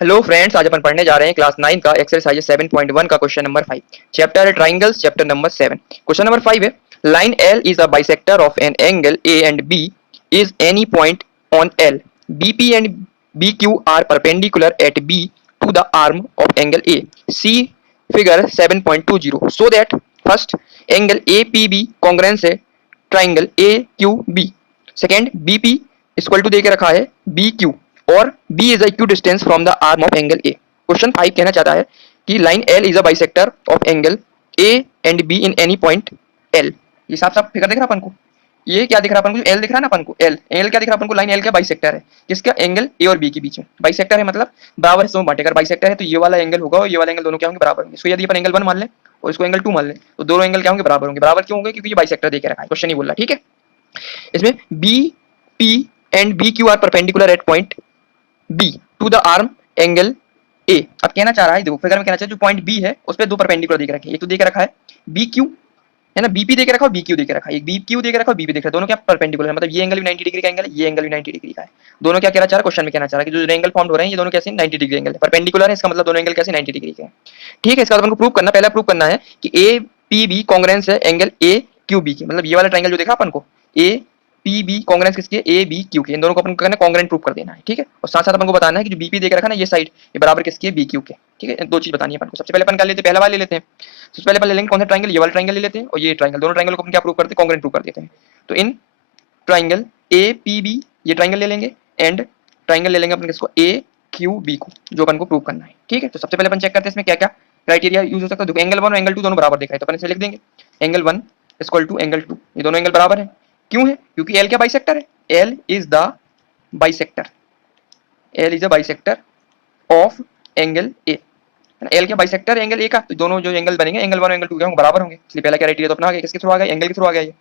Hello friends, आज अपन पढ़ने जा रहे हैं क्लास 9 का एक्सरसाइज 7.1 का क्वेश्चन नंबर 5। चैप्टर है triangles, chapter number 7। Question number 5 है, line L is a bisector of an angle A and B is any point on L BP and B Q are perpendicular at B to the arm of angle A see figure 7.20 so that first angle A P B congruence है triangle A Q B. Second BP equal to दे के रखा है B Q और B is a equidistance from the arm of angle A। Question 5 कहना चाहता है कि line L is a bisector of angle A and B in any point L। ये साफ साफ फिगर दिख रहा अपन को, ये क्या दिख रहा अपन को, L दिख रहा है ना अपन को, L क्या दिख रहा अपन को, लाइन L का बाइसेक्टर है, किसका, एंगल A और B के बीच में। बाइसेक्टर है मतलब बराबर हिस्सों में बांटे, अगर बाइसेक्टर है तो ये वाला एंगल होगा और ये वाला एंगल दोनों क्या होंगे, बराबर होंगे। इसको यदि अपन एंगल 1 मान लें और इसको एंगल 2 मान लें तो दोनों एंगल क्या होंगे, बराबर होंगे। बराबर क्यों होंगे, क्योंकि ये बाइसेक्टर देके रखा है, क्वेश्चन ही बोल रहा है। ठीक है, इसमें B P and B Q are perpendicular at point B to the arm angle A। अब कहना चाह रहा है, देखो फिगर में कहना चाह रहा है जो पॉइंट B है उस पे दो परपेंडिकुलर देके रखे हैं। एक तो देके रखा है BQ है ना, BP देके रखा और BQ देके रखा है, एक BQ देके रखा और BP देके रखा, दोनों क्या परपेंडिकुलर है, मतलब ये एंगल भी 90 डिग्री का एंगल है, ये एंगल भी 90 डिग्री का है। दोनों क्या कहना चाह रहा है, क्वेश्चन में कहना चाह रहा है कि जो एंगल फॉर्म हो रहे हैं ये दोनों कैसे 90 डिग्री एंगल है, परपेंडिकुलर है, इसका मतलब दोनों एंगल कैसे 90 डिग्री के हैं। ठीक है, इसका अपन को प्रूव करना, पहला प्रूव करना है कि APB कांग्रेंस है एंगल AQB के, मतलब ये वाला ट्रायंगल जो देखा अपन को A पी बी कांग्रेंस किसके, ए बी क्यू के, इन दोनों को अपन को करना है कांग्रेंट प्रूव कर देना है। ठीक है, और साथ साथ अपन को बताना है कि जो बीपी देकर रखा ना ये साइड, ये बराबर किसकी है, बी क्यू के। ठीक है, दो चीज बतानी है अपन को। सबसे पहले अपन कर लेते हैं, पहला वाला ले लेते हैं। सबसे पहले अपन ले लेंगे कौन सा ट्रायंगल, ये वाला ट्रायंगल ले लेते हैं और ये ट्रायंगल, दोनों ट्रायंगल को अपन क्या प्रूव करते हैं, कांग्रेंट प्रूव कर देते हैं। तो in triangle A P B ये ट्रायंगल ले लेंगे एंड ट्रायंगल ले लेंगे अपन किसको, ए क्यू बी को, जो अपन को प्रूव करना है। ठीक है, तो सबसे पहले अपन चेक करते हैं इसमें क्या क्या क्राइटेरिया यूज हो सकता है। देखो एंगल 1 और एंगल 2 दोनों बराबर दिख रहे हैं, तो अपन इसे लिख देंगे एंगल 1 इक्वल टू एंगल 2, ये दोनों एंगल बराबर है। क्यों है, क्योंकि एल क्या बाइसेक्टर है, L is the bisector, L is a bisector of angle A, L क्या बाइसेक्टर एंगल ए का, तो दोनों जो एंगल बनेंगे एंगल 1 और एंगल 2 के बराबर होंगे, इसलिए पहला क्राइटेरिया तो अपना आ गया, किसके थ्रू आ गया, एंगल के थ्रू आ गया ये।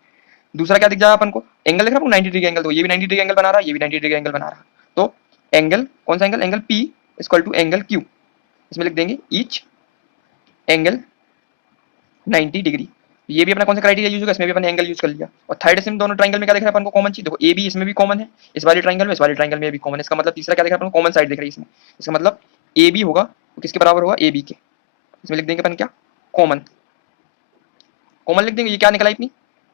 दूसरा क्या दिख जाएगा अपन को, एंगल दिख रहा है 90 डिग्री एंगल, तो ये भी 90 डिग्री एंगल बना रहा है, ये भी 90 डिग्री एंगल बना रहा है। तो एंगल कौन सा angle, angle P equal to angle Q, इसमें लिख देंगे ईच एंगल 90 डिग्री। ये भी अपना कौन सा क्राइटेरिया यूज होगा, इसमें भी अपन एंगल यूज कर लिया। और थर्ड इसमें दोनों ट्रायंगल में क्या दिख रहा है अपन को, कॉमन चीज देखो, ए बी इसमें भी कॉमन है, इस वाले ट्रायंगल में, इस वाले ट्रायंगल में भी कॉमन है, इसका मतलब तीसरा क्या दिख रहा है अपन को, कॉमन साइड दिख रही है इसमें। इसका मतलब ए बी होगा तो किसके बराबर होगा, ए बी के। इसमें लिख देंगे अपन क्या, कॉमन, कॉमन लिख देंगे। ये क्या निकला, इतनी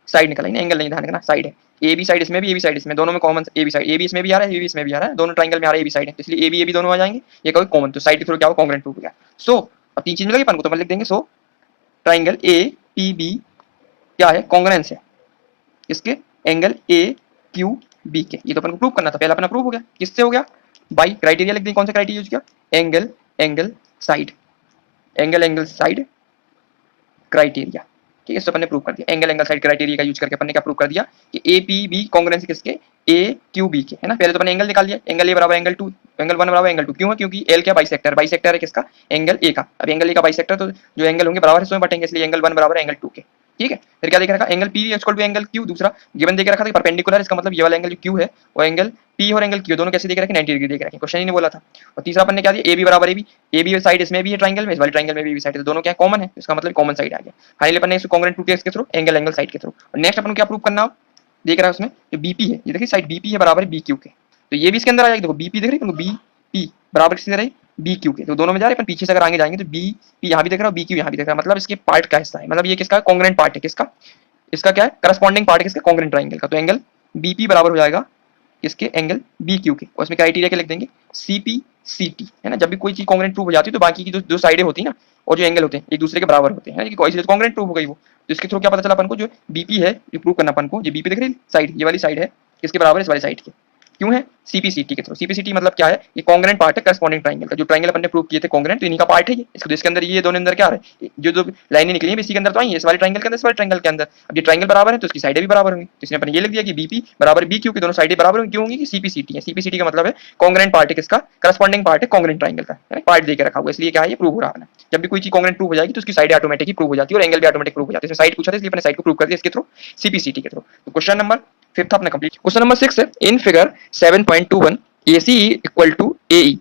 साइड निकला, एंगल नहीं ध्यान रखना, साइड है। ए बी साइड इसमें भी, ए बी साइड इसमें, दोनों में common A B side, A B इसमें भी आ रहा है, ए बी इसमें भी आ रहा है, दोनों ट्रायंगल में आ रहा है ए बी साइड है, इसलिए ए बी दोनों आ जाएंगे, ये कहोगे कॉमन, तो साइड के थ्रू क्या होगा, कांग्रुएंट प्रूफ हो गया। सो अब तीन चीज मिल गई अपन को, तो अपन लिख देंगे सो ट्रायंगल ए पी बी क्या है, कांग्रुएंस है इसके एंगल ए क्यू बी के। ये तो अपन को प्रूव करना था, पहला अपना प्रूव हो गया, किससे हो गया, बाई क्राइटेरिया लिख देंगे, कौन सा क्राइटेरिया यूज किया, angle angle side, angle angle side criteria. ठीक है, इसको अपन ने प्रूव कर दिया, एंगल एंगल साइड क्राइटेरिया का यूज करके अपन ने क्या प्रूव कर दिया कि ए पी बी कांग्रुएंस किसके, ए क्यू बी के, है ना। पहले तो अपन एंगल निकाल लिया, एंगल ए बराबर एंगल 2, एंगल 1 बराबर एंगल 2, क्यों है, क्योंकि एल क्या बाइसेक्टर, बाइसेक्टर है किसका, एंगल ए का। अब एंगल ए का बाइसेक्टर तो जो एंगल होंगे बराबर हिस्सों में बटेंगे, इसलिए एंगल 1 बराबर एंगल 2 के। ठीक है, फिर क्या देख रखा, angle P equal to angle Q, दूसरा गिवन देके रखा था परपेंडिकुलर, इसका मतलब ये वाला एंगल जो क्यू है वो एंगल पी और एंगल क्यू दोनों कैसे देके रखे, 90 डिग्री देके रखे, क्वेश्चन ही नहीं बोला था। और तीसरा अपन ने क्या दिया, ए बी बराबर ए बी साइड इसमें भी है ट्रायंगल में, इस वाले ट्रायंगल में भी साइड है, तो दोनों क्या कॉमन है, इसका मतलब कॉमन साइड आ गया। फाइनली अपन ने इसको कांग्रुएंट प्रूफ किया इसके थ्रू, एंगल एंगल साइड के थ्रू। और नेक्स्ट अपन को क्या प्रूव करना, देख रहा है उसमें जो बीपी है, ये देखिए साइड बीपी है बराबर बी क्यू के, तो ये भी इसके अंदर आ जाएगी। देखो बीपी देख रही है, बी पी बराबर किससे रही, बी क्यू के, तो दोनों में जा रहे हैं। अपन पीछे से अगर आगे जाएंगे तो बी पी यहाँ भी देख रहा है, बी क्यू यहाँ भी देख रहा है, मतलब इसके पार्ट का हिस्सा है, मतलब ये किसका कांग्रुएंट पार्ट है, किसका, इसका क्या है करस्पॉन्डिंग पार्ट है किसका, कांग्रुएंट ट्रायंगल का। तो एंगल बीपी बराबर हो जाएगा किसके, एंगल बी क्यू के। और इसमें क्राइटेरिया क्या लिख देंगे, सीपी सी टी, है ना। जब भी कोई चीज कांग्रुएंट प्रूफ हो जाती है तो बाकी की जो साइडें होती है ना और जो एंगल होते हैं एक दूसरे के बराबर होते हैं, इसलिए कांग्रुएंट प्रूफ हो गई वो। तो इसके थ्रू क्या पता चला अपन को, जो बीपी है जो प्रूव करना अपन को, जो बीपी दिख रही है साइड, ये वाली साइड है किसके बराबर, इस वाली साइड के। क्यों है, सीपीसीटी के थ्रू। सीपीसीटी मतलब क्या है, ये कांग्रुएंट पार्ट है करस्पॉन्डिंग ट्रायंगल का, जो ट्रायंगल अपन ने प्रूव किए थे कांग्रुएंट, तो इन्हीं का पार्ट है ये। इसको इसके अंदर ये दोनों अंदर क्या आ रहा है, जो जो लाइनें निकली हैं इसी के अंदर तो आई है, इस वाले ट्रायंगल के अंदर, इस वाले ट्रायंगल के अंदर। अब ये ट्रायंगल बराबर है तो इसकी साइडें भी बराबर होंगी, तो इसने अपन ये लिख दिया कि बीपी बराबर बी क्यू की, दोनों साइडें बराबर होंगी, क्यों होंगी कि सीपीसीटी है। सीपीसीटी का मतलब है कांग्रुएंट पार्ट है किसका, करस्पॉन्डिंग पार्ट है कांग्रुएंट ट्रायंगल का, है पार्ट देके रखा हुआ, इसलिए क्या है ये प्रूव हो रहा है। जब भी कोई चीज कांग्रुएंट प्रूव हो जाएगी तो उसकी साइड ऑटोमेटिक ही प्रूव हो जाती है और एंगल भी ऑटोमेटिक प्रूव हो जाती है। इसमें साइड पूछा था इसलिए मैंने साइड को प्रूव कर दिया इसके थ्रू, सीपीसीटी के थ्रू। तो क्वेश्चन नंबर 5 अपना कंप्लीट। क्वेश्चन नंबर 6 है, in figure 7.21 AC equal to AE,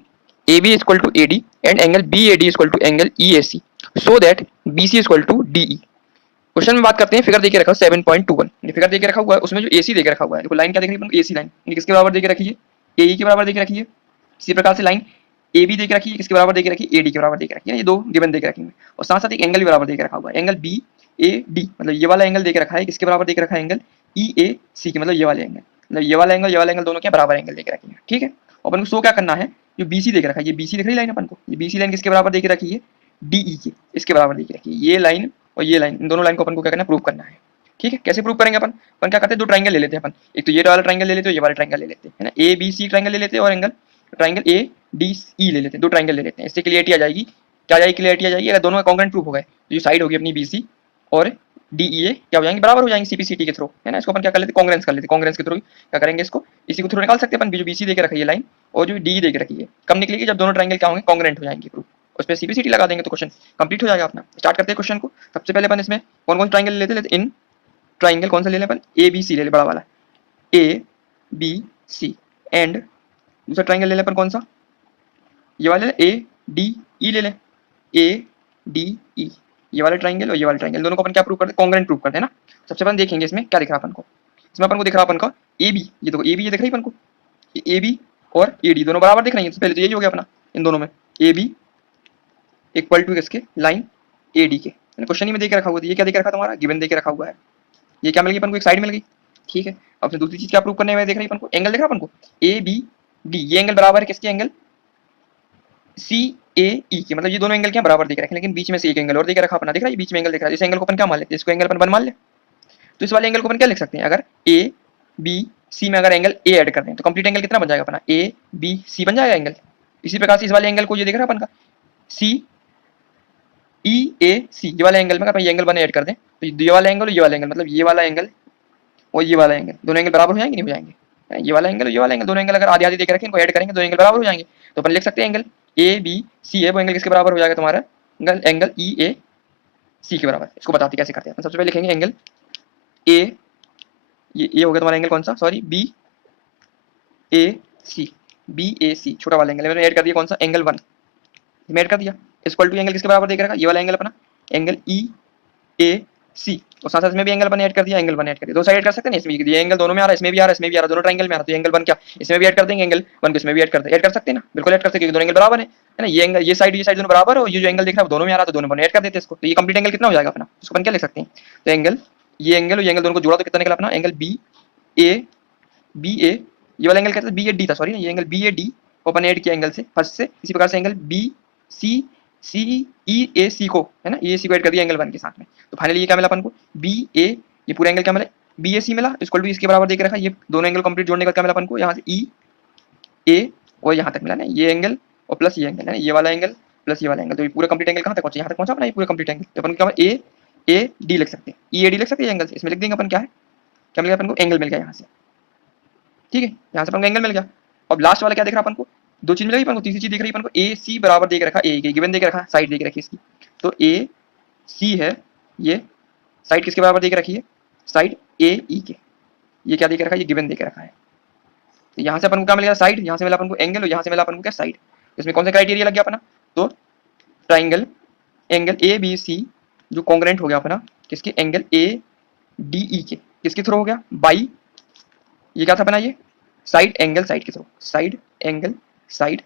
AB equal to AD and angle BAD equal to angle EAC so that BC equal to DE। Question में बात करते हैं, figure देके रखा 7.21, ये फिगर देके रखा हुआ है, उसमें जो AC देके रखा हुआ है, देखो लाइन क्या देख रही है, AC लाइन, ये किसके बराबर देके रखी है, AE के बराबर देके रखी है। इसी प्रकार से लाइन ए बी दे के रखी है, किसके बराबर दे के रखी है, ए डी के बराबर दे के रखी है, ये दो गिवन दे के रखी है, और साथ साथ एक एंगल भी बराबर दे के रखा हुआ है, एंगल बी ए डी, मतलब ये वाला एंगल दे के रखा है, किसके बराबर दे के रखा है, एंगल ई ए सी के, मतलब ये वाले एंगल, मतलब ये वाला एंगल दोनों क्या बराबर एंगल दे के रखी है, ठीक है। और अपन को शो क्या करना है, जो बीसी दे के रखा है, ये बीसी दिख रही लाइन अपन को, ये बीसी लाइन किसके बराबर दे के रखी है, डीई के, इसके बराबर दे के रखी है, ये लाइन और ये लाइन, इन दोनों लाइन को अपन को क्या करना है, प्रूव करना है, ठीक है। कैसे प्रूव करेंगे अपन क्या करते हैं, दो ट्राइंगल ले लेते हैं अपन, एक तो ये वाला ट्राइंगल ले लेते हैं, ये वाला ट्राइंगल ले लेते हैं, है ना, ए बी सी ट्राइंगल ले लेते हैं, और angle triangle A D E ले लेते हैं, दो ट्राइंगल ले लेते हैं, इससे क्लियरिटी आ जाएगी, क्या आ जाएगी, क्लियरिटी आ जाएगी, अगर दोनों का कॉन्ग्रुएंट प्रूफ हो गए तो ये साइड होगी अपनी बीसी और डी ई ए क्या हो जाएंगे, बराबर हो जाएंगे सीपीसीटी के थ्रू, है ना। इसको अपन क्या कर लेते हैं, कॉन्ग्रुएंस कर लेते हैं, कॉन्ग्रुएंस के थ्रू क्या करेंगे, इसको इसी को थ्रू निकाल सकते हैं अपन, जो बीसी देके रखी है लाइन और जो डी दे के रखी है, कब निकलेगी, जब दोनों ट्राइंगल क्या होंगे, कॉन्ग्रुएंट हो जाएंगे प्रूफ, उस पर सीपीसीटी लगा देंगे तो क्वेश्चन कंप्लीट हो जाएगा अपना। स्टार्ट करते हैं क्वेश्चन को। सबसे पहले अपन इसमें कौन कौन ट्राइंगल लेते हैं, इन ट्राइंगल कौन सा ले लें अपन, ए बी सी ले ले, बड़ा वाला ए बी सी, एंड दूसरा ट्राइंगल ले लें अपन कौन सा, ये वाले ए डी ई ले लें, ए डी ई, ये वाला ट्राइंगल और ये वाला ट्राइंगल, दोनों को अपन क्या प्रूव करते हैं, कॉन्ग्रुएंट प्रूव करते हैं ना। सबसे अपन देखेंगे इसमें क्या दिख रहा है अपन को, इसमें अपन को दिख रहा है अपन का ए बी, ये देखो ए बी, ये दिख रही है अपन को, ए बी और ए डी दोनों बराबर दिख रही है, पहले तो यही हो गया अपना, इन दोनों में ए बी इक्वल टू किसके, लाइन ए डी के, क्वेश्चन ही में दे के रखा हुआ था, ये क्या दे के रखा तुम्हारा, गिवन दे के रखा हुआ है, ये क्या मिल गई अपन को, एक साइड मिल गई, ठीक है। अब दूसरी चीज क्या प्रूव करने में देख रही है अपन को, एंगल देख रहा है अपन को, ए बी डी, ये एंगल बराबर है किसके, एंगल सी ए ई के, मतलब ये दोनों एंगल क्या बराबर दिख रहे हैं, लेकिन बीच में से एक एंगल और दिख रखा अपना, दिख रहा है बीच में एंगल दिख रहा है, इस एंगल को अपन क्या मान लेते हैं, इसको एंगल अपन 1 मान ले, तो इस वाले एंगल को अपन क्या लिख सकते हैं, अगर ए बी सी में अगर एंगल ए ऐड कर दें तो कंप्लीट एंगल कितना बन जाएगा अपना, ए बी सी बन जाएगा एंगल। इसी प्रकार से इस वाले एंगल को ये दिख रहा है अपन का सी ई ए सी, ये वाले एंगल में अगर ये एंगल 1 ऐड कर दें तो ये वाला एंगल और ये वाला एंगल, मतलब ये वाला एंगल और ये वाला एंगल, दोनों एंगल बराबर हो जाएंगे, नहीं हो जाएंगे, ये वाला एंगल और ये वाला एंगल, दोनों एंगल अगर आधी आधी देकर रखें, इनको ऐड करेंगे तो एंगल बराबर हो जाएंगे, तो अपन लिख सकते हैं एंगल ए बी सी है वो एंगल किसके बराबर हो जाएगा तुम्हारा, एंगल ई ए सी के बराबर। इसको बताते कैसे करते हैं, सबसे पहले लिखेंगे एंगल ए, ये हो गया तुम्हारा एंगल कौन सा, सॉरी बी ए सी, बी ए सी छोटा वाला एंगल मैंने ऐड कर दिया, कौन सा, एंगल 1 मैं ऐड कर दिया, इक्वल टू एंगल किसके बराबर देख रखा, ये वाला एंगल अपना एंगल ई ए सी, और साथ साथ इसमें भी एंगल 1 ऐड कर दिया, एंगल 1 ऐड कर दिया, दो साइड ऐड कर सकते हैं, इसमें ये एंगल दोनों में आ रहा है, इसमें भी आ रहा है, इसमें भी आ रहा है, दोनों ट्रायंगल में आ रहा है, तो एंगल 1 क्या इसमें भी ऐड कर देंगे, एंगल 1 को इसमें भी ऐड कर सकते हैं ना, बिल्कुल ऐड कर सकते हैं, दोनों एंगल बराबर है ना, ये एंगल ये साइड दोनों बराबर है, और ये जो एंगल दिख रहा है दोनों में आ रहा है, तो दोनों ऐड कर देते हैं इसको, तो ये कंप्लीट एंगल कितना हो जाएगा अपना, इसको अपन क्या लिख सकते हैं, तो एंगल ये एंगल और ये एंगल दोनों को जोड़ा तो कितना निकला अपना, एंगल बी ए, ये वाला एंगल कहते हैं बी ए डी था, सॉरी ये एंगल बी ए डी को अपन ऐड किया एंगल से फर्स्ट से, इसी प्रकार से एंगल बी सी सी ई ए सी को, है ना, ए सी को ऐड कर दिया एंगल 1 के साथ में, तो फाइनली ये क्या मिला अपन को, बी ए, ये पूरा एंगल क्या मिला, बी ए सी मिला, इक्वल टू इसके बराबर देख रखा, ये दोनों एंगल कंप्लीट जोड़ने का क्या मिला अपन को, यहाँ से ई ए और यहाँ तक मिला ना, ये एंगल और प्लस ये एंगल है, ये वाला एंगल प्लस ये वाला एंगल, तो ये पूरा कंप्लीट एंगल कहाँ तक पहुंचा, यहाँ तक पहुंचा अपना ये पूरा कंप्लीट एंगल, तो अपन क्या ए ए डी लिख सकते हैं, ई ए डी लिख सकते हैं एंगल से, इसमें लिख देंगे अपन क्या है, क्या मिल गया अपन को, एंगल मिल गया यहाँ से, ठीक है, यहाँ से अपन को एंगल मिल गया। अब लास्ट वाला क्या दिख रहा है अपन को, दो चीज मिल गई अपन को, तीसरी चीज दिख रही है अपन को, ए सी बराबर देख रखा, ए के गिवन देख रखा, साइड देख रखी इसकी, तो ए सी है, ये साइड किसके बराबर देख रखी है, साइड ए ई के, ये क्या देख रखा है, ये गिवन देख रखा है, तो यहाँ से अपन को क्या मिल गया, साइड, यहाँ से मिला अपन को एंगल और यहाँ से मिला अपन को क्या, साइड, इसमें कौन सा क्राइटेरिया लग गया अपना, तो triangle angle A B C जो कॉन्ग्रुएंट हो गया अपना किसके, एंगल ए डी ई के, किसके थ्रू हो गया, बाई ये क्या था अपना, ये साइड एंगल साइड के through, side angle side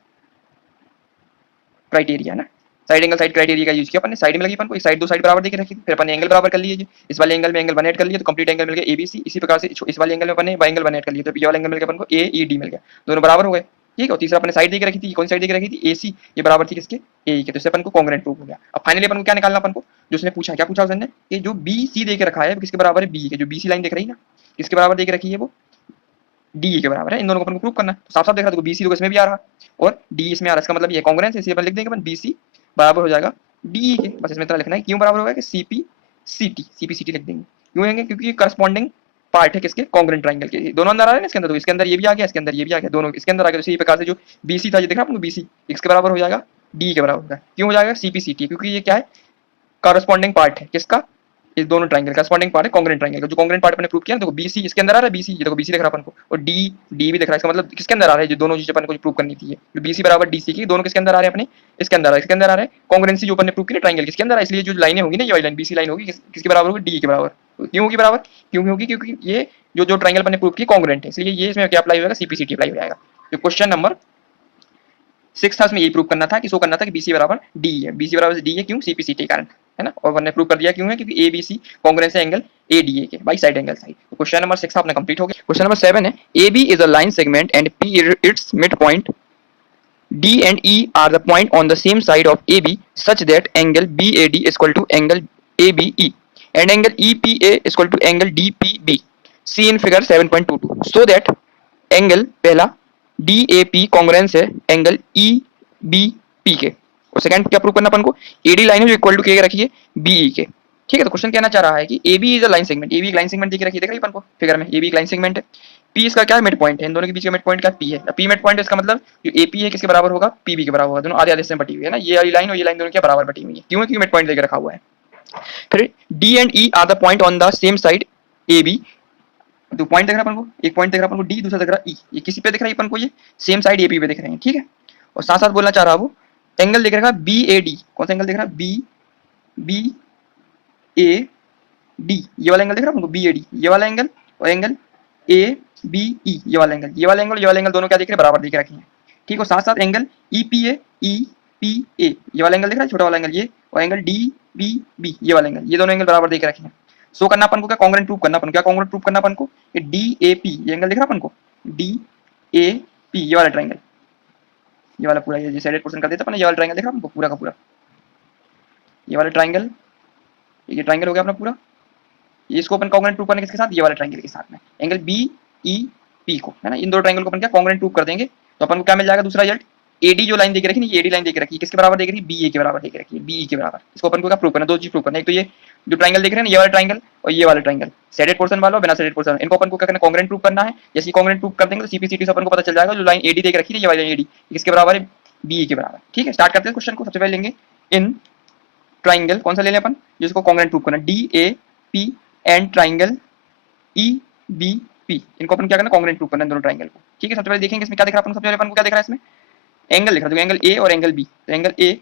criteria ना, साइड एंगल साइड क्राइटेरिया का यूज किया अपन ने, साइड में लगी अपन को एक साइड दो साइड बराबर देके रखी थी, फिर अपन ने एंगल बराबर कर लिए, इस वाले एंगल में एंगल 1 ऐड कर लिया तो कंप्लीट एंगल मिल गया एबीसी, इसी प्रकार से इस वाले एंगल में अपन ने एंगल 1 ऐड कर लिया तो ये वाला एंगल मिल गया अपन को ए ई डी मिल गया, दोनों बराबर हो गए, ठीक है। और तीसरा अपने साइड देके रखी थी, कौन सी साइड देके रखी थी, एसी, ये बराबर थी किसके, ए के, तो इससे अपन को कॉन्ग्रुएंट प्रूफ हो गया। अब फाइनली अपन को क्या निकालना अपन को, जो उसने पूछा, क्या पूछा उसने, कि जो बी सी देके रखा है किसके बराबर है, बी के, जो बी सी लाइन देख रही है ना किसके बराबर देके रखी है, वो डी के बराबर है, इन दोनों को अपन को प्रूव करना है, तो साफ साफ देख रहा है, बी सी तो इसमें भी आ रहा और डी इसमें आ रहा है, इसका मतलब ये कॉन्ग्रुएंस है, इसी अपन लिख देंगे अपन बी सी बराबर हो जाएगा डी के, बस इसमें इतना लिखना है, क्यों बराबर होगा कि सीपी सीटी लिख देंगे, क्यों होंगे, क्योंकि ये करस्पॉन्डिंग पार्ट है किसके, कॉन्ग्रुएंट ट्रायंगल के, दोनों अंदर आ रहे हैं इसके अंदर, तो इसके अंदर ये भी आ गया, इसके अंदर ये भी आ गया, दोनों इसके अंदर आ गया, तो इसी प्रकार से जो बीसी था, ये देख रहा आपको बीसी इसके बराबर हो जाएगा डी के बराबर होगा, क्यों हो जाएगा सीपी क्योंकि ये क्या है, करस्पॉन्डिंग पार्ट है किसका, इस दोनों ट्रायंगल करस्पॉन्डिंग पार्ट है कॉन्ग्रुएंट ट्रायंगल का, जो कॉन्ग्रुएंट पार्ट मैंने प्रूव किया, देखो बीसी इसके अंदर आ रहा है, बीसी ये देखो बीसी दिख रहा है अपन को, और डी डी भी दिख रहा है, इसका मतलब किसके अंदर आ रहा है, जो दोनों चीजें अपन को प्रूव करनी थी, जो बीसी बराबर डीसी की, दोनों किसके अंदर आ रहे हैं अपने, इसके अंदर आ रहा है, इसके अंदर आ रहा है, कॉन्ग्रुएंसी जो अपन ने प्रूव की ट्रायंगल किसके अंदर आ, इसलिए जो लाइनें होगी ना, ये वाली लाइन बीसी लाइन होगी किसके बराबर होगी, डी के बराबर, क्यों होगी बराबर, क्यों होगी, क्योंकि ये जो ट्रायंगल अपन ने प्रूव की कॉन्ग्रुएंट है, इसलिए ये इसमें क्या अप्लाई होगा, सीपीसीटी अप्लाई हो जाएगा। तो क्वेश्चन नंबर 6 था उसमें यही प्रूव करना था कि शो करना था कि बीसी बराबर डी है, बीसी बराबर डी है क्यों, सीपीसी के कारण, है ना। और मैंने प्रूव कर दिया क्यों है, क्योंकि ए बी सी कांग्रेंस है एंगल ए डी ए के, बाई साइड एंगल साइड। तो क्वेश्चन नंबर 6 आपने कंप्लीट हो गया। क्वेश्चन नंबर 7 है A B is a line segment and P its midpoint, D and E are the point on the same side of AB such that angle BAD is equal to angle ABE and angle EPA is equal to angle DPB. See in figure 7.22. So that angle पहला DAP congruence है angle EBP के, और second क्या prove करना अपन को, AD line है जो equal to के रखी है BE के। ठीक है, तो क्वेश्चन कहना चाह रहा है कि AB is a line segment, AB एक लाइन सेगमेंट दिख रखी है, देख रही है अपन को फिगर में, AB एक लाइन सेगमेंट है। P इसका क्या मिड पॉइंट है, इन दोनों के बीच का मिड पॉइंट क्या P है, P मिड पॉइंट है, इसका मतलब जो AP है किसके बराबर होगा, PB के बराबर होगा, दोनों आधे आधे से बटी हुई है ना, ये वाली लाइन और ये लाइन दोनों के बराबर बटी हुई है, क्यों है, क्योंकि मिड पॉइंट लेकर रखा हुआ है। फिर D and E are the point on the same side AB, तो पॉइंट दिख रहा है अपन को, एक पॉइंट दिख रहा है अपन को D, दूसरा दिख रहा है E, ये किसी पे दिख रहा है अपन को, ये सेम साइड AP पे दिख रहे हैं, ठीक है। और साथ साथ बोलना चाह रहा वो एंगल दिख रहा है BAD, कौन सा एंगल दिख रहा है, BAD, ये वाला एंगल दिख रहा है अपन को BAD, ये वाला एंगल, और एंगल ABE, ये वाला एंगल, ये वाला एंगल, ये वाला एंगल दोनों क्या दिख रहे हैं, बराबर दिख रखे हैं, ठीक। और साथ साथ एंगल EPA, ये वाला एंगल दिख रहा है छोटा वाला एंगल ये, और एंगल DBB, ये वाला एंगल, ये दोनों एंगल बराबर देख रखे हैं। सो करना अपन को क्या, कांग्रुएंट प्रूव करना अपन, क्या कांग्रुएंट प्रूव करना अपन को, ये DAP, ये एंगल दिख रहा है अपन को DAP, ये वाला ट्रायंगल, ये वाला पूरा ये साइडेड पोर्शन कर देता अपन, ये वाला ट्रायंगल दिख रहा है अपन को पूरा का पूरा, ये वाला ट्रायंगल, ये ट्रायंगल हो गया अपना पूरा, ये इसको अपन कांग्रुएंट प्रूव करने किसके साथ, ये वाला ट्रायंगल के साथ में, एंगल BEP को, है ना, इन दो ट्रायंगल को अपन क्या कांग्रुएंट प्रूव कर देंगे, तो अपन को क्या मिल जाएगा दूसरा रिजल्ट, AD जो लाइन देख रखी है, ये AD लाइन देख रखी है किसके बराबर देख रही है, BA के बराबर देख रखी है, BE के बराबर। इसको अपन को क्या प्रूव करना है, दो चीज प्रूव करना है, एक तो ये जो ट्रायंगल देख रहे हैं ना, ये वाला ट्रायंगल और ये वाला ट्रायंगल, शेडेड पोर्शन वाला और बिना शेडेड पोर्शन, इनको अपन को क्या करना है, कांग्रुएंट प्रूव करना है। जैसे कांग्रुएंट प्रूव कर देंगे तो CP/CT से अपन को पता चल जाएगा जो लाइन AD देख रखी है, ये वाली AD किसके बराबर है, BE के बराबर। ठीक है, स्टार्ट करते हैं क्वेश्चन को। सबसे पहले लेंगे इन ट्रायंगल, कौन सा ले लें अपन, जिसको कांग्रुएंट प्रूव करना है, DAP एंड ट्रायंगल EBP, इनको अपन क्या करना है, कांग्रुएंट प्रूव करना है दोनों ट्रायंगल को। ठीक है, सबसे पहले देखेंगे इसमें क्या दिख रहा है अपन, सबसे पहले अपन को क्या दिख रहा है इसमें, एंगल दिख रहा है, एंगल A और एंगल B, तो angle A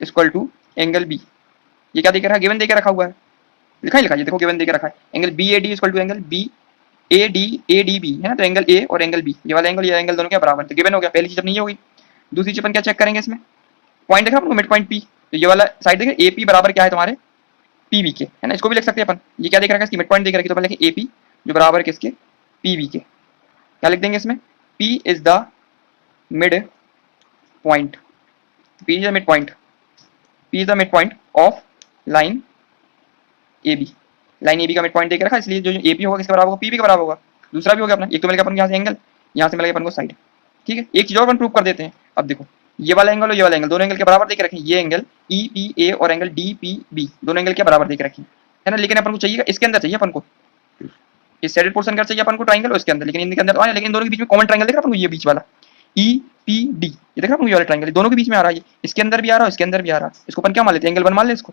equal to angle B, ये क्या दिख रहा है, गिवन देके रखा हुआ है, लिखा ही लिखा है, देखो गिवन देके रखा है, angle BAD equal to angle BADB, है ना, तो एंगल A और एंगल B, ये वाला एंगल ये एंगल दोनों क्या बराबर, तो गिवन हो गया, पहली चीज अपनी ये होगी। दूसरी चीज अपन क्या चेक करेंगे इसमें, पॉइंट देखा आपको मिड पॉइंट P, तो ये वाला साइड देखिए AP बराबर क्या है तुम्हारे PB के, है ना, इसको भी लिख सकते हैं अपन, ये क्या देख रखा है, इसकी मिड पॉइंट देख रखी है, तो अपन लिखें AP जो बराबर है किसके, PB के, क्या लिख देंगे इसमें, P is the mid point, P is the midpoint, P is the midpoint of line AB, line AB का मिड पॉइंट देख रखा है, इसलिए जो AP होगा किसके बराबर होगा, PB के बराबर होगा। दूसरा भी हो गया अपना, एक तो मिल गया अपन यहाँ से एंगल, यहाँ से मिल गया अपन को साइड। ठीक है, एक चीज और अपन प्रूव कर देते हैं, अब देखो ये वाला एंगल और ये वाला एंगल दोनों एंगल के बराबर देख रखे हैं, ये एंगल EPA और एंगल DPB दोनों एंगल के बराबर देख रखे हैं, है ना, लेकिन अपन को चाहिए इसके अंदर चाहिए अपन को, इस शेडेड पोर्शन का चाहिए अपन को ट्रायंगल और इसके अंदर, लेकिन इनके अंदर आया, लेकिन दोनों के बीच में कॉमन ट्रायंगल देख रहा अपन को, ये बीच वाला EPD, ये देख रहा ये वाला ट्रायंगल दोनों के बीच में आ रहा है, इसके अंदर भी आ रहा है इसके अंदर भी आ रहा है, इसको अपन क्या मान लेते हैं, एंगल 1 मान ले इसको।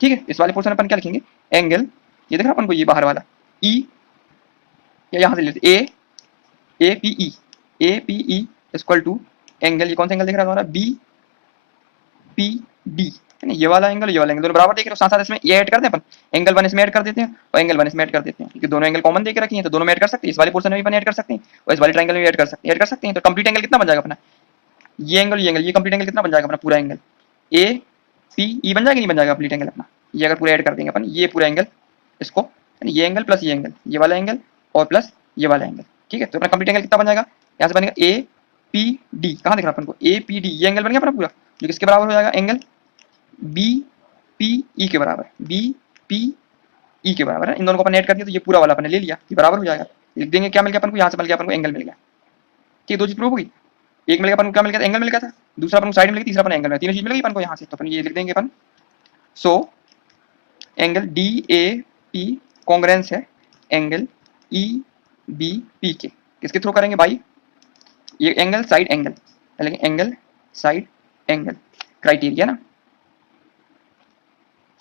ठीक है, इस वाले पोर्शन अपन क्या लिखेंगे, एंगल, ये देख रहा अपन को ये बाहर वाला E, या यहाँ से लेते APE इक्वल टू एंगल, ये कौन सा एंगल दिख रहा है हमारा BPD, है ना, ये वाला एंगल ये वाला एंगल दोनों बराबर देख रहे हो, साथ साथ इसमें ये ऐड कर दें अपन, एंगल 1 इसमें ऐड कर देते हैं और एंगल 1 इसमें ऐड कर देते हैं, क्योंकि दोनों एंगल कॉमन देख रखे हैं, तो दोनों में ऐड कर सकते हैं, इस वाले पोर्शन में भी अपन ऐड कर सकते हैं और इस वाले ट्रायंगल में ऐड कर सकते हैं, तो कंप्लीट एंगल कितना बन जाएगा अपना, ये एंगल ये कंप्लीट एंगल कितना बन जाएगा अपना, पूरा एंगल APE बन जाएगा, नहीं बन जाएगा कंप्लीट एंगल अपना, ये अगर पूरा ऐड कर देंगे अपन, ये पूरा एंगल इसको, ये एंगल प्लस ये एंगल, ये वाला एंगल और प्लस ये वाला एंगल। ठीक है, तो अपना कंप्लीट एंगल कितना बन जाएगा, यहाँ से बनेगा APD, कहाँ दिख रहा है अपन को, APD, ये एंगल बन गया अपना पूरा, जो किसके बराबर हो जाएगा, एंगल BPE के बराबर, BPE के बराबर है, इन दोनों को अपन ऐड कर दिया तो ये पूरा वाला अपन ने ले लिया, ये बराबर हो जाएगा, लिख देंगे क्या मिल गया अपन को, यहाँ से मिल गया अपन को एंगल मिल गया। ठीक, दो चीज प्रूव होगी, एक मिल गया अपन को क्या मिल गया, एंगल मिल गया था, दूसरा अपन को साइड मिल गया, तीसरा अपन एंगल मिल गया, तीनों चीज मिल गई अपन को यहाँ से, तो अपन ये लिख देंगे अपन, सो एंगल DAP कांग्रुएंस है एंगल EBP के, किसके थ्रू करेंगे भाई, ये एंगल साइड एंगल, लेकिन एंगल साइड एंगल क्राइटेरिया ना,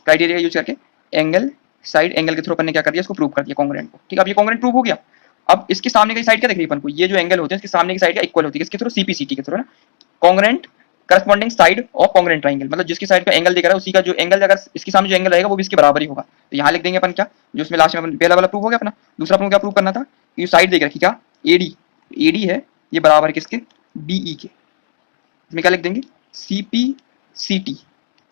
क्राइटेरिया यूज करके एंगल साइड एंगल के थ्रू अपन ने क्या कर दिया, इसको प्रूव कर दिया कांग्रुएंट को। ठीक है, अब ये कांग्रुएंट प्रूव हो गया। अब इसके सामने की साइड क्या दिख रही है अपन को, ये जो एंगल होते हैं इसके सामने की साइड क्या इक्वल होती है, किसके थ्रू, CP/CT के थ्रू ना, congruent corresponding side of congruent triangle, मतलब जिसकी साइड का एंगल दिख रहा है उसी का जो एंगल, अगर इसके सामने जो एंगल रहेगा वो भी इसके बराबर ही होगा, तो यहाँ लिख देंगे अपन क्या, जो इसमें लास्ट में अपन पहला वाला प्रूव हो गया अपना। दूसरा अपन क्या प्रूव करना था, ये साइड देख रखी क्या AD है, ये बराबर किसके, BE के, इसमें क्या लिख देंगे, सीपीसीटी,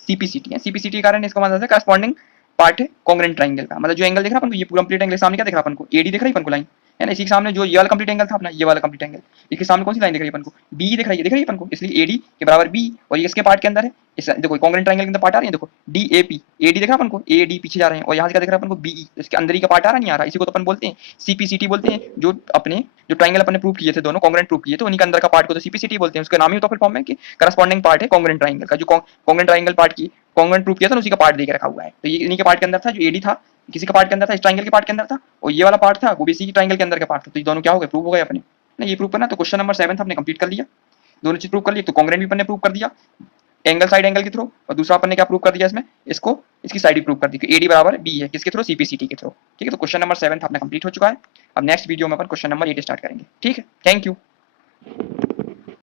सीपीसीटी है, सीपीसीटी का कारण इसका मतलब है करस्पॉन्डिंग पार्ट है कॉन्ग्रेंट ट्राइंगल का, मतलब जो एंगल दिख रहा है अपन को, ये पूरा कंप्लीट एंगल सामने क्या दिख रहा है अपन को, एडी दिख रही है अपन को लाइन, है ना, इसी के सामने जो ये वाला कंप्लीट एंगल था अपना, ये वाला कंप्लीट एंगल, इसके सामने कौन सी लाइन दिख रही है अपन को, बी दिख रही है अपन को, इसलिए एडी के बराबर बी, और ये इसके पार्ट के अंदर है, इस देखो कॉन्ग्रेंट ट्राइंगल के अंदर पार्ट आ रही है, देखो डीएपी, एडी दिख रहा है अपन को, एडी पीछे जा रहे हैं, और यहाँ से क्या दिख रहा है अपन को, बीई, इसके अंदर ही का पार्ट आ रहा नहीं आ रहा, इसी को तो अपन बोलते हैं सीपीसीटी बोलते हैं, जो अपने जो ट्राइंगल अपने प्रूव किए थे दोनों कॉन्ग्रेंट प्रूव किए थे, उन्हीं के अंदर का पार्ट को तो सीपीसीटी बोलते हैं, उसका नाम ही तो फिर फॉर्म है कि करस्पॉन्डिंग पार्ट है कॉन्ग्रेंट ट्राइंगल का, जो कॉन्ग्रेंट ट्राइंगल पार्ट की कॉन्ग्रेंट प्रूव किया था उसी का पार्ट देके रखा हुआ है, तो ये इन्हीं के पार्ट के अंदर था, जो एडी था किसी का पार्ट के अंदर था, इस ट्राइंगल के पार्ट के अंदर था, और ये वाला पार्ट था वो भी इसी ट्राइंगल के अंदर का पार्ट था, तो ये दोनों क्या हो गए, प्रूव हो गए अपने ना, ये प्रूव करना, तो क्वेश्चन नंबर 7 हमने कंप्लीट कर लिया, दोनों चीज प्रूव कर ली, तो कॉन्ग्रेंट भी अपन ने प्रूव कर दिया एंगल साइड एंगल के थ्रू, और दूसरा अपन ने क्या प्रूव कर दिया इसमें, इसको इसकी साइड भी प्रूव कर दी कि एडी बराबर बी है, किसके थ्रू, सीपीसीटी के थ्रू, ठीक है, तो क्वेश्चन नंबर 7 अपना कंप्लीट हो चुका है, अब नेक्स्ट वीडियो में अपन क्वेश्चन नंबर 8 स्टार्ट करेंगे, ठीक है, थैंक यू।